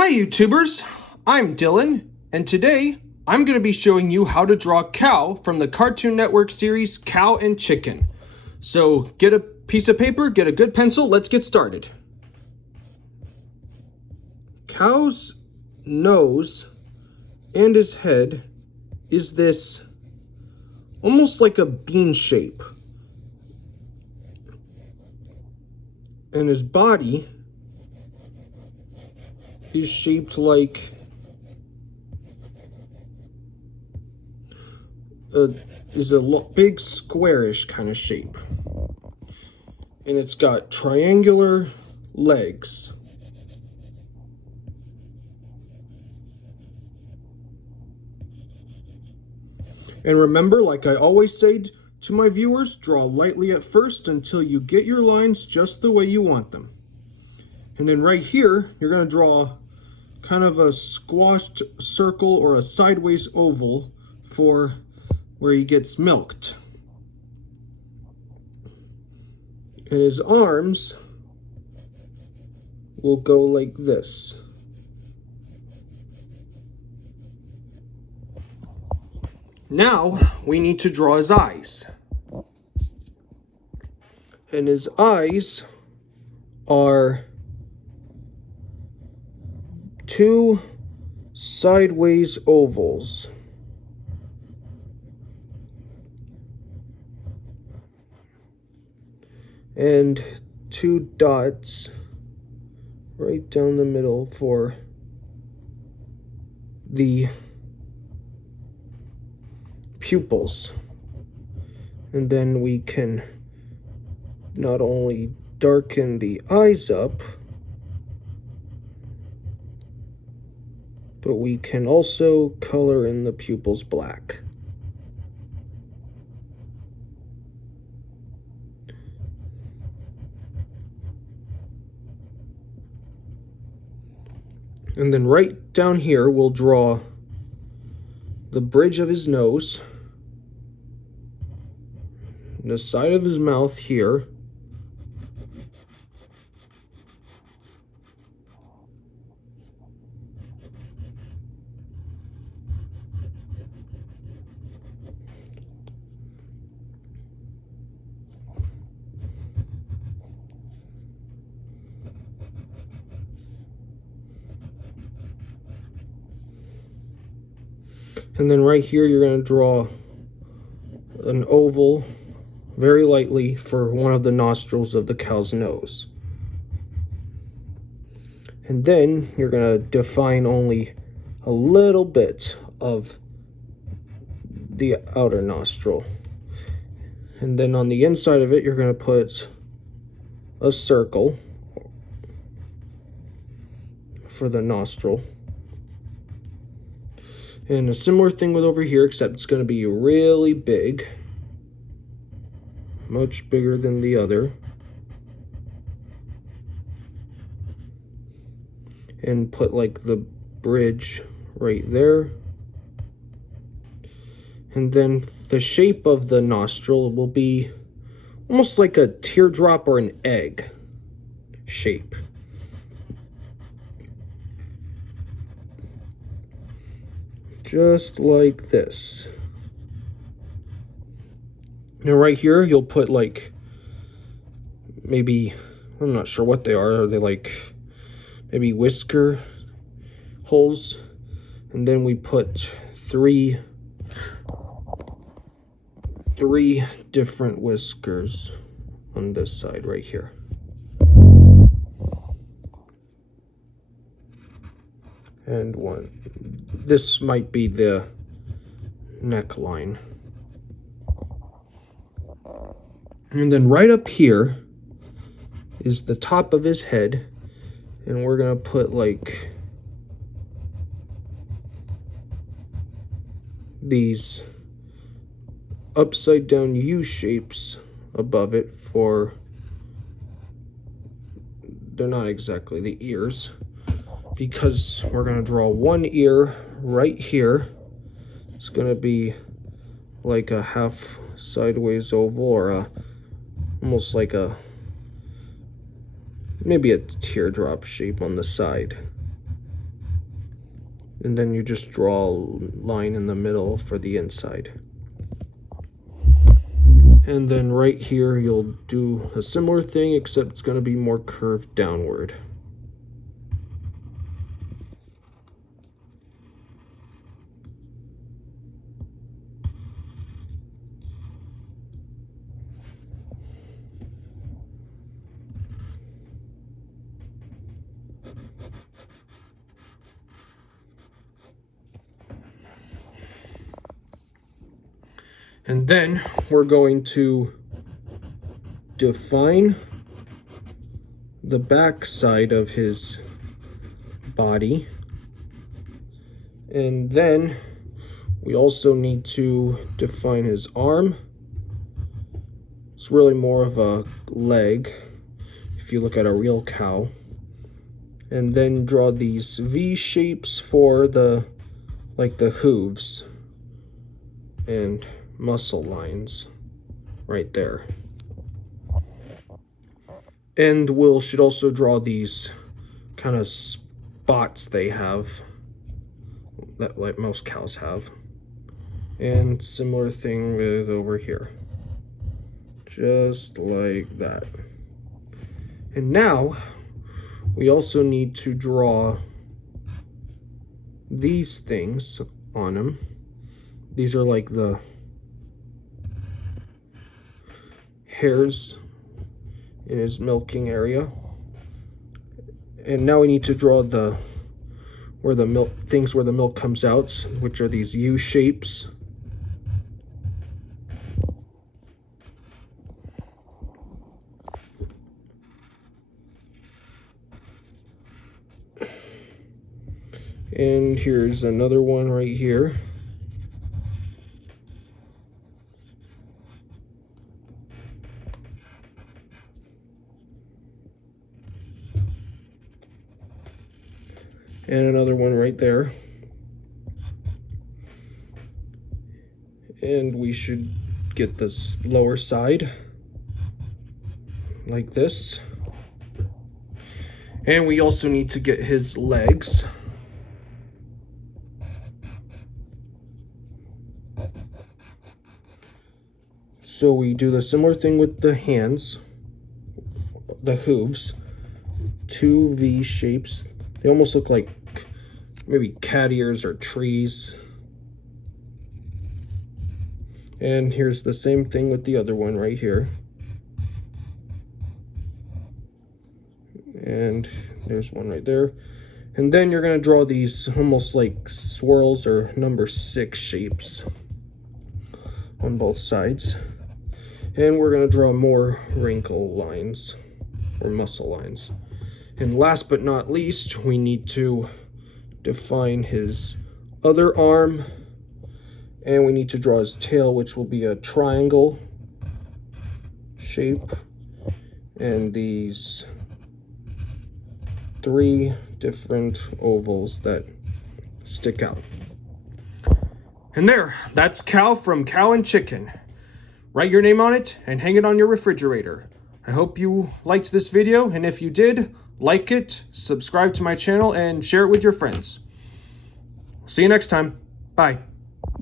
Hi YouTubers, I'm Dylan, and today I'm going to be showing you how to draw Cow from the Cartoon Network series Cow and Chicken. So get a piece of paper, get a good pencil, let's get started. Cow's nose and his head is this almost like a bean shape. And his body is shaped like a big squarish kind of shape. And it's got triangular legs. And remember, like I always say to my viewers, draw lightly at first until you get your lines just the way you want them. And then right here, you're going to draw kind of a squashed circle or a sideways oval for where he gets milked. And his arms will go like this. Now we need to draw his eyes. And his eyes are two sideways ovals. And two dots right down the middle for the pupils. And then we can not only darken the eyes up, but we can also color in the pupils black. And then right down here, we'll draw the bridge of his nose, the side of his mouth here, and then right here you're going to draw an oval very lightly for one of the nostrils of the cow's nose. And then you're going to define only a little bit of the outer nostril. And then on the inside of it, you're going to put a circle for the nostril. And a similar thing with over here, except it's going to be really big. Much bigger than the other. And put like the bridge right there. And then the shape of the nostril will be almost like a teardrop or an egg shape. Just like this. Now right here, you'll put like, maybe, I'm not sure what they are they like, maybe whisker holes. And then we put three different whiskers on this side right here. And one. This might be the neckline. And then right up here is the top of his head. And we're going to put like these upside down U shapes above it for, they're not exactly the ears, because we're going to draw one ear right here. It's going to be like a half sideways oval, or almost like maybe a teardrop shape on the side. And then you just draw a line in the middle for the inside. And then right here, you'll do a similar thing, except it's going to be more curved downward. And then we're going to define the back side of his body. And then we also need to define his arm. It's really more of a leg if you look at a real cow. And then draw these V shapes for the hooves and muscle lines right there. And we should also draw these kind of spots they have that like most cows have. And similar thing with over here. Just like that. And now we also need to draw these things on him. These are like the hairs in his milking area. And now we need to draw where the milk comes out, which are these U shapes. And here's another one right here. And another one right there. And we should get this lower side like this. And we also need to get his legs. So we do the similar thing with the hands, the hooves, two V shapes. They almost look like maybe cat ears or trees. And here's the same thing with the other one right here. And there's one right there. And then you're going to draw these almost like swirls or number 6 shapes on both sides. And we're going to draw more wrinkle lines or muscle lines. And last but not least, we need to define his other arm, and we need to draw his tail, which will be a triangle shape, and these 3 different ovals that stick out. And there, that's Cow from Cow and Chicken. Write your name on it and hang it on your refrigerator. I hope you liked this video, and if you did, like it, subscribe to my channel, and share it with your friends. See you next time. Bye.